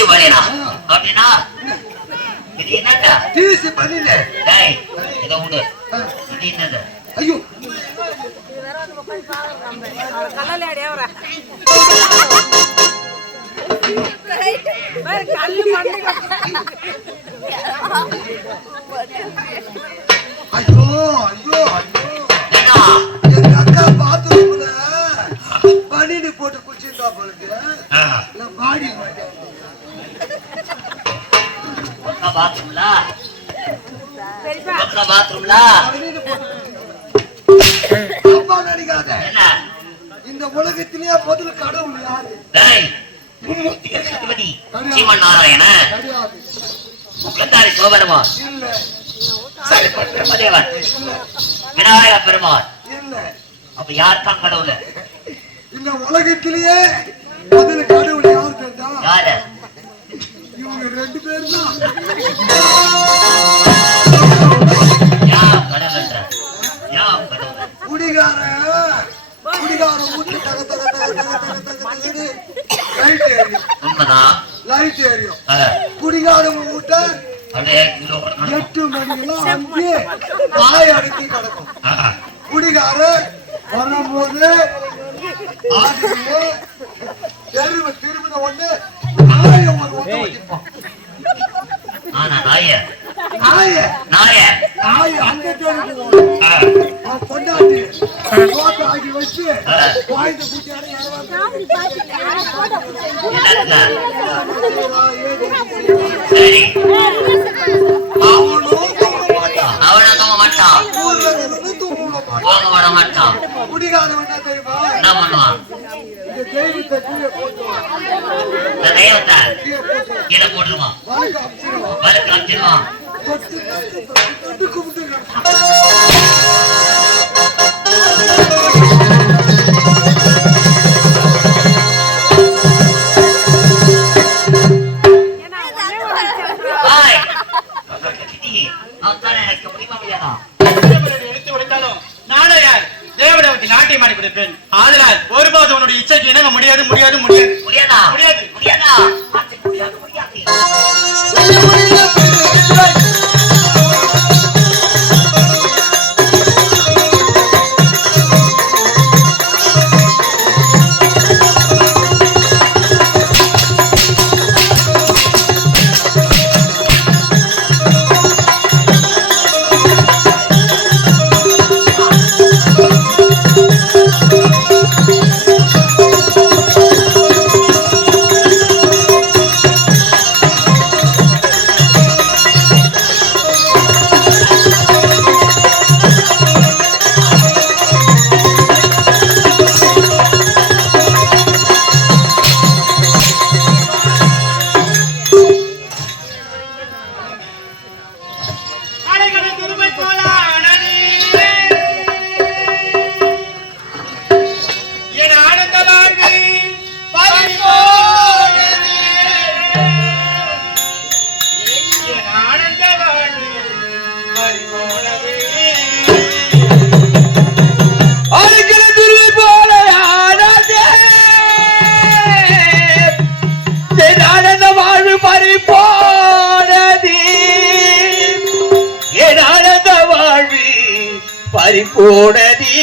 தீசு பனியனா அப்படின்னா இது என்னடா தீசு பனியனே டேய் இத உண்டு இது என்னது ஐயோ கல்லலே அவரா வேற கல்லு பண்ணி ஐயோ ஐயோ என்ன எங்க அக்கா பாத்ரூம்ல பனியன் போட்டு குளிச்சிட்டா போலுக்கு நான் பாடி மாட்டேன் பாத்ரூம்ல பெரியப்பா பாத்ரூம்ல பனியன் போட்டு அப்பா நடிக்காத என்ன இந்த உலகத்திலேயே முதல் கடவுள் யாரு டேய் மும்மூர்த்திகள் சதுபதி சீமன் நாராயண கிடையாது முக்கந்தாரி சோபரமா இல்ல சரிப்பட்ட பிரம்மதேவன் விநாயக பெருமாள் இல்ல அப்ப யார் தான் கடவுள் இந்த உலகத்திலேயே முதல் கடவுள் யார் தெரிஞ்சா யாரு இவங்க ரெண்டு பேரும் தான் யார் கடவுள் யார் கடவுள் குடிகாரன் வீட்டு தக தக தக தக தக தக தகன்னு லைட் எரியும் உண்மைதான் லைட் எரியும் குடிகாரன் வீட்டை அப்படியே கிலோ 8 மணிக்கெல்லாம் அங்கே வாய் அடக்கி கிடக்கும் குடிகாரன் வரும்போது ஆடியே தெருவு திரும்பின உடனே நாய ஒரு ஒட்ட வச்சிருப்பான் ஆனா நாய நாய நாய நாய் அந்த தெருவுக்கு போகணும் அவன் கொண்டாட்டி தோட்டம் ஆக்கி வச்சு வாய்ந்த குட்டியார சரி அவனும் தூங்க மாட்டான் அவனை தூங்க மாட்டான் ஊர்ல இருந்து தூங்க மாட்டான் தூங்க விட மாட்டான் குடிகாரன் என்ன தெரியுமா என்ன பண்ணுவான் இந்த தெய்வத்தை கீழே போட்டுவான் இந்த தெய்வத்தை கீழே போட்டுவான் கீழே போட்டுருவான் வழக்கு அமைச்சிருவான் வலுக்கு அமைச்சிருவான் தொட்டு தொட்டு தொட்டு தொட்டு கும்பிட்டு பாய் அவன் தானே எனக்கு முடியுமா முடியாதா எடுத்து உடைத்தாலும் நானே யார் தேவதேவத்தை நாட்டியம் ஆடி கொடுப்பேன் ஆதலால் ஒருபோது உன்னுடைய இச்சைக்கு இணங்க முடியாது முடியாது முடியாது முடியாதா முடியாது முடியாதா முடியாது முடியாது பறிபோனதி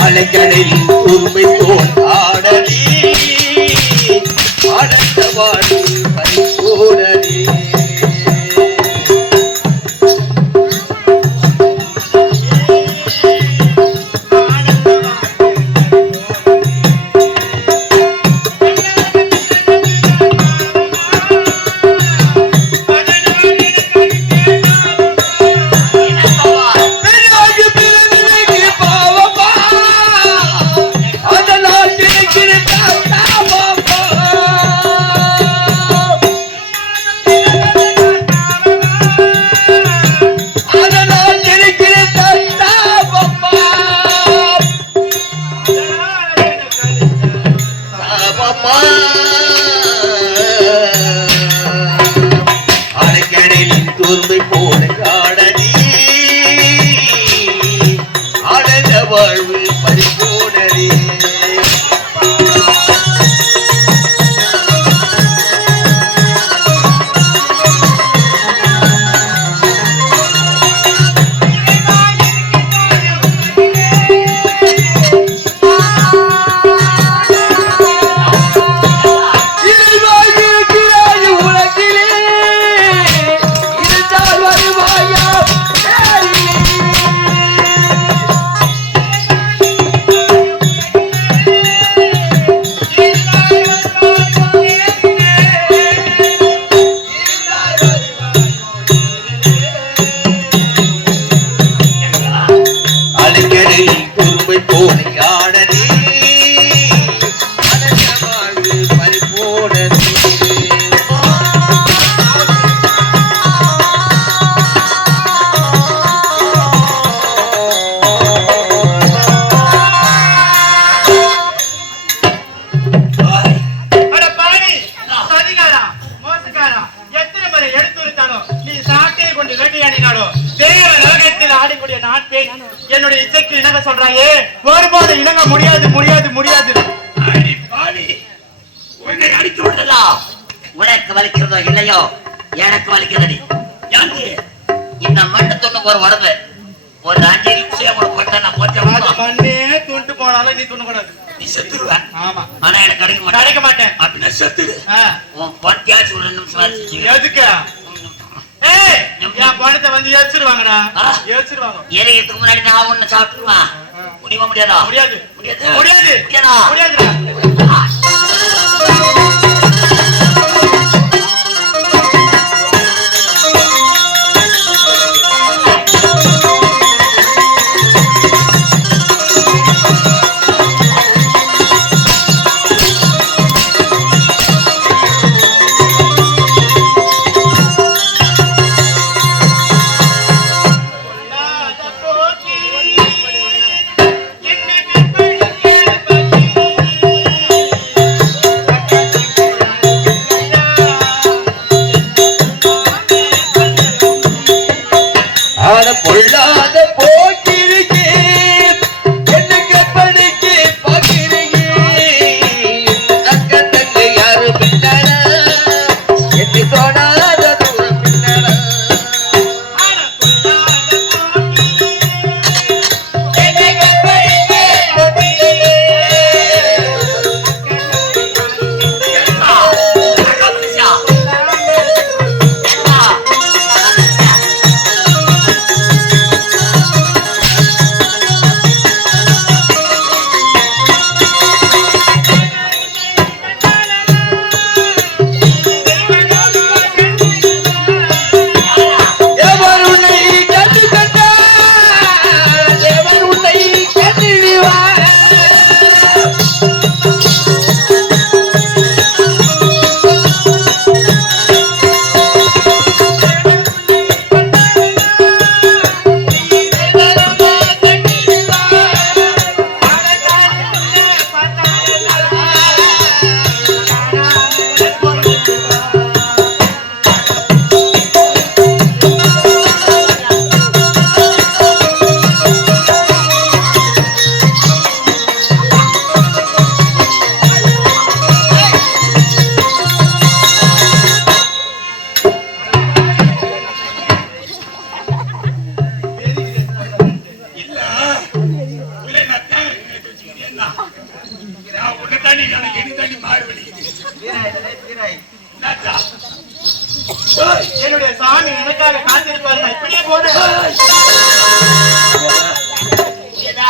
அலைகளில் உரிமை போல் ஆனதி ஆனந்த வாழ்வு பறிபோனதி இல்லையோ எனக்கு வலிக்கிறடி. எனக்கு இந்த மண்ணு துண்ணு போற வரது ஒரு 5 நிமிஷம் உனக்கு போட்டா நான் அது போச்சேன். மண்ணே துண்டு போனாலும் நீ துண்ண கூடாது. நீ செத்துருவேன். ஆமா, ஆனா எனக்கு கிடைக்க மாட்டேன். கிடைக்க மாட்டேன். அப்படின்னா செத்துடு. ஆ, உன் பட்டியாச்சு ஒரு 2 நிமிஷம் ஆச்சு. எதுக்கு? ஏய், என் பணத்தை வந்து எரிச்சிருவாங்கடா. எரிச்சிருவாங்க. எரியத்துக்கு முன்னாடி நான் ஒண்ணு சாப்பிட்டுருவேன். முடியுமா முடியாதா? முடியாது, முடியாது. முடியாது, முடியாதா? முடியாதுடா. பொல்லாத போக்கிருக்கே எனக்கு படிக்கு பாக்கிறீங்க தக்க தங்க யாரு பின்னடா என்னை தொடாத தூரம் பின்னடா என்னுடைய சாமி எனக்காக காத்திருப்பாரு. நான் இப்படியே போனேன். என்ன